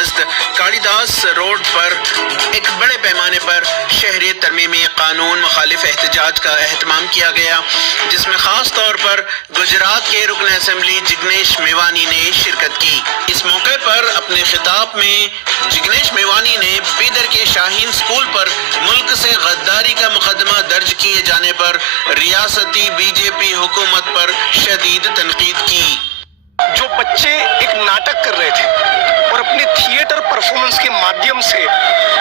نزد کاڑی Das road پر ایک بڑے پیمانے پر شہریت ترمیمی قانون مخالف احتجاج کا اہتمام کیا گیا، جس میں خاص طور پر گجرات کے رکن اسمبلی جگنیش میوانی نے شرکت کی۔ اس موقع پر اپنے خطاب میں جگنیش میوانی نے بیدر کے شاہین سکول پر ملک سے غداری کا مقدمہ درج کیے جانے پر ریاستی بی جے پی حکومت پر شدید تنقید کی۔ جو بچے ایک ناٹک کر رہے تھے اور اپنے تھیٹر پرفارمنس کے مادھیم سے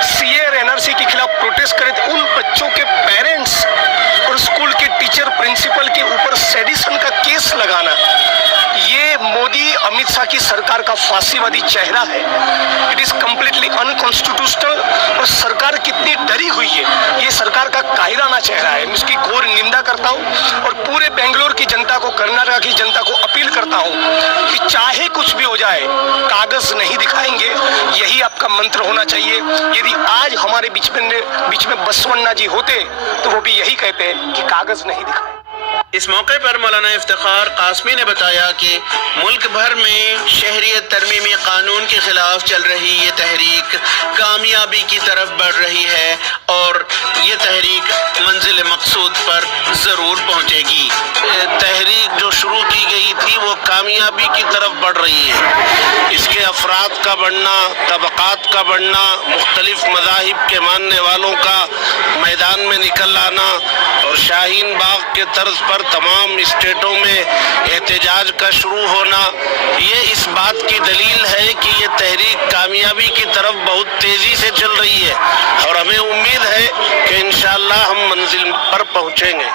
سی اے اور این آر سی کے خلاف پروٹیسٹ کرے تھے، ان بچوں کے پیرنٹس اور اسکول کے ٹیچر پرنسپل کے اوپر سیڈیشن کا کیس لگانا، یہ مودی امت شاہ کی سرکار کا فاسی وادی چہرہ ہے۔ اٹ از کمپلیٹلی انکانسٹیٹیوشنل، اور سرکار کتنی ڈری ہوئی ہے، یہ سرکار کا کاہرانہ چہرہ ہے۔ میں اس کی گھور نندا کرتا ہوں اور پورے بنگلور کی جنتا کو، کرناٹک کی جنتا کو اپیل کرتا ہوں کہ چاہے کچھ بھی ہو جائے کاغذ نہیں دکھائیں گے، یہی آپ کا منتر ہونا چاہیے۔ یدی آج ہمارے بیچ میں بسونا جی ہوتے تو وہ بھی یہی کہتے کہ کاغذ نہیں دکھائیں۔ اس موقع پر مولانا افتخار قاسمی نے بتایا کہ ملک بھر میں شہریت ترمیمی قانون کے خلاف چل رہی یہ تحریک کامیابی کی طرف بڑھ رہی ہے اور یہ تحریک منزل مقصود پر ضرور پہنچے گی۔ تحریک جو شروع کی گئی تھی وہ کامیابی کی طرف بڑھ رہی ہے۔ اس کے افراد کا بڑھنا، طبقات کا بڑھنا، مختلف مذاہب کے ماننے والوں کا میدان میں نکل آنا اور شاہین باغ کے طرز پر تمام اسٹیٹوں میں احتجاج کا شروع ہونا، یہ اس بات کی دلیل ہے کہ یہ تحریک کامیابی کی طرف بہت تیزی سے چل رہی ہے اور ہمیں امید ہے کہ انشاءاللہ ہم منزل پر پہنچیں گے۔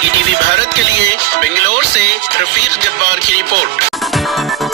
ای ٹی وی بھارت کے لیے بنگلور سے رفیق جبار کی رپورٹ۔